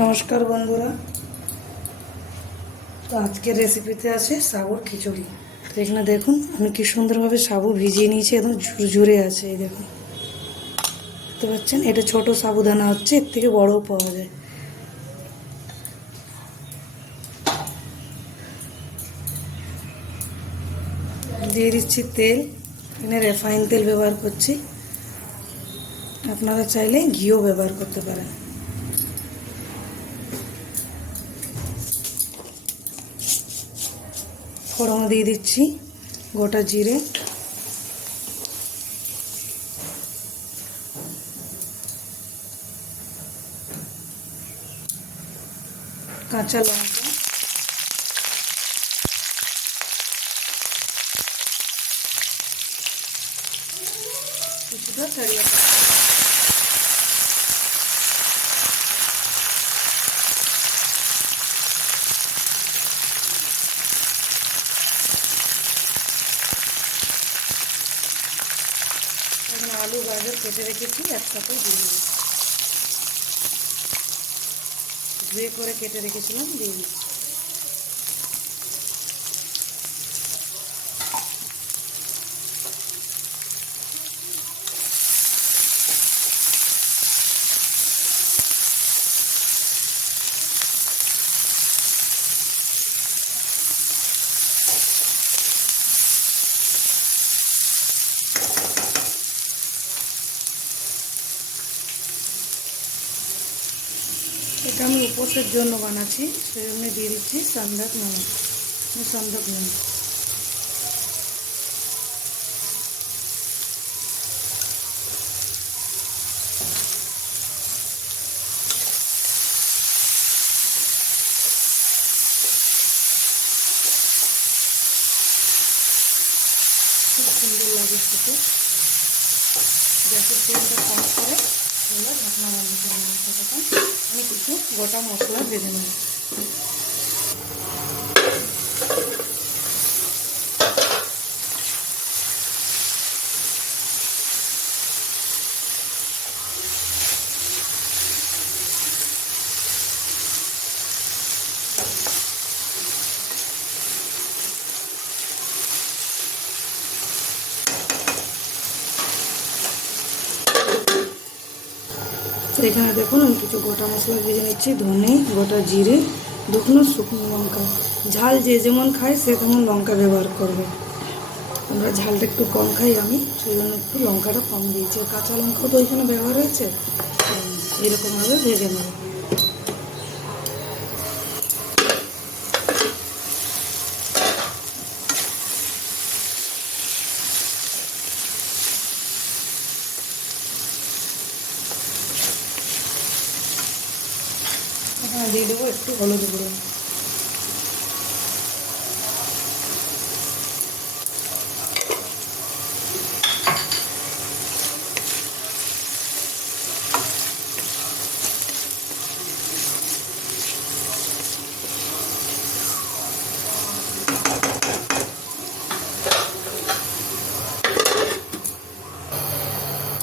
নমস্কার বন্ধুরা। তো আজকের রেসিপিতে আছে সাবুর খিচুড়ি। তো এখানে দেখুন আমি কি সুন্দরভাবে সাবু ভিজিয়ে নিয়েছি, একদম ঝুরঝুরে আছে। এই দেখুন, দেখতে পাচ্ছেন, এটা ছোট সাবুদানা হচ্ছে, এর থেকে বড়ও পাওয়া যায়। দিয়ে দিচ্ছি তেল, এখানে রিফাইন তেল ব্যবহার করছি, আপনারা চাইলে ঘিও ব্যবহার করতে পারেন। ফোড়ন দিয়ে দিচ্ছি গোটা জিরে, কাঁচা লঙ্কা, কিছুটা ধনিয়া পাতা। এখন আলু গাজর কেটে রেখেছি, একসাথে দিয়ে দিচ্ছি। ধুয়ে করে কেটে রেখেছিলাম, দিয়ে দিচ্ছি। এটা আমি উপোসের জন্য বানাচ্ছি, সেই জন্য দিয়ে দিচ্ছি সন্দক নমক। সন্দক নমক খুব সুন্দর লাগে খেতে। গ্যাসের ফ্লেমটা কম করে এবার ঢাকনা বন্ধ করে নেব। ততক্ষণ আমি কিছু গোটা মশলা ভেজে নেব। তো এখানে দেখুন আমি কিছু গোটা মশলা ভেজে নিচ্ছি, ধনে, গোটা জিরে, দুটো শুকনো লঙ্কা। ঝাল যে যেমন খায় সে তেমন লঙ্কা ব্যবহার করবে। আমরা ঝালটা একটু কম খাই, আমি সেই জন্য একটু লঙ্কাটা কম দিয়েছি। কাঁচা লঙ্কাও তো ওইখানে ব্যবহার হয়েছে। এরকমভাবে ভেজে নেব। এখানে দিয়ে দেবো একটু হলুদ গুঁড়ো।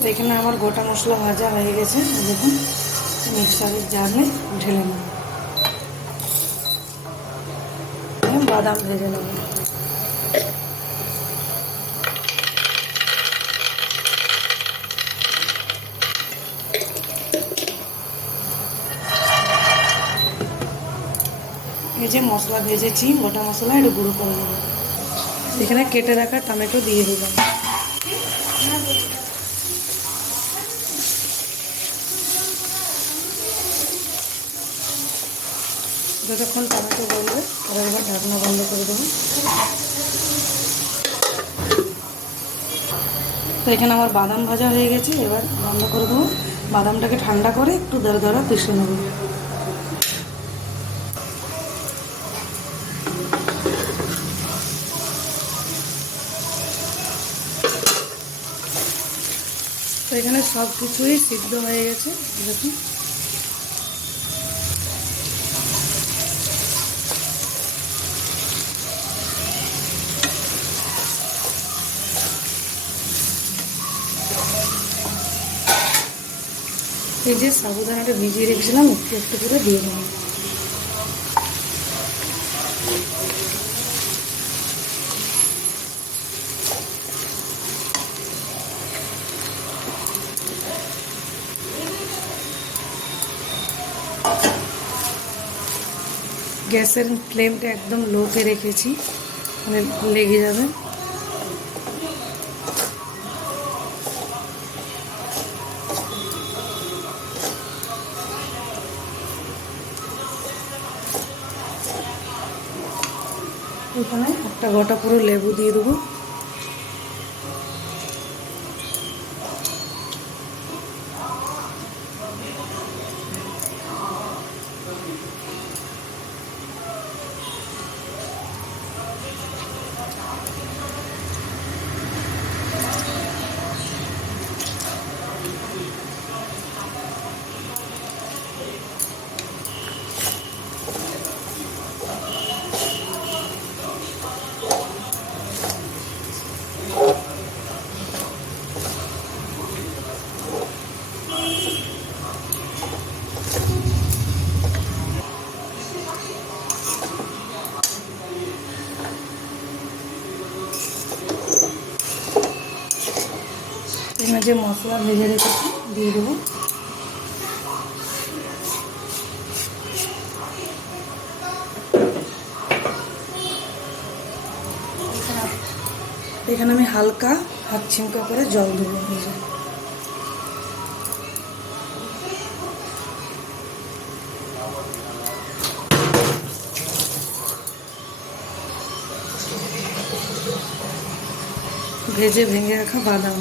এখানে আমার গোটা মশলা ভাজা হয়ে গেছে, দেখুন মিক্সারের জারে ঢেলে নেব। বাদাম ভেজে নেব। এই যে মশলা ভেজেছি, গোটা মশলা একটু গুঁড়ো করে নেব। এখানে কেটে রাখা টমেটো দিয়ে দিলাম। যতক্ষণ টমেটো গলবে এবার ঢাকনা বন্ধ করে দেবো। তো এখানে আমার বাদাম ভাজা হয়ে গেছে, এবার বন্ধ করে দেবো। বাদামটাকে ঠান্ডা করে একটু দরা দরা পিষে নেব। তো এখানে সব কিছুই সিদ্ধ হয়ে গেছে, দেখুন। এই যে সাবুদানাটা ভিজিয়ে রেখেছিলাম একটু একটু করে দিয়ে দেবো। গ্যাসের ফ্লেমটা একদম লোতে রেখেছি, মানে লেগে যাবে। এখানে একটা গোটা পুরো লেবু দিয়ে দেবো। এখানে যে মশলা ভেজে রেখেছি দিয়ে দেবো। এখানে আমি হালকা হাত ছিমকা করে জল দেবো। ভেজে ভেঙে রাখা বাদাম,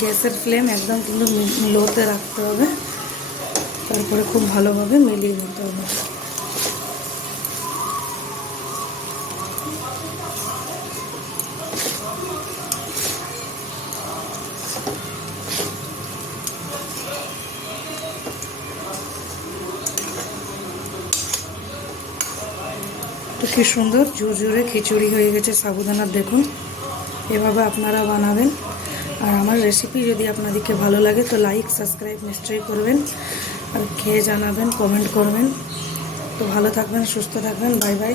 গ্যাসের ফ্লেম একদম কিন্তু লোতে রাখতে হবে, তারপরে খুব ভালোভাবে মিলিয়ে নিতে হবে। তো কি সুন্দর ঝুরঝুরে খিচুড়ি হয়ে গেছে সাবুদানার, দেখুন। এভাবে আপনারা বানাবেন। আর আমার রেসিপি যদি আপনাদেরকে ভালো লাগে তো লাইক সাবস্ক্রাইব নিশ্চয়ই করবেন, আর খেয়ে জানাবেন, কমেন্ট করবেন। তো ভালো থাকবেন, সুস্থ থাকবেন, বাই বাই।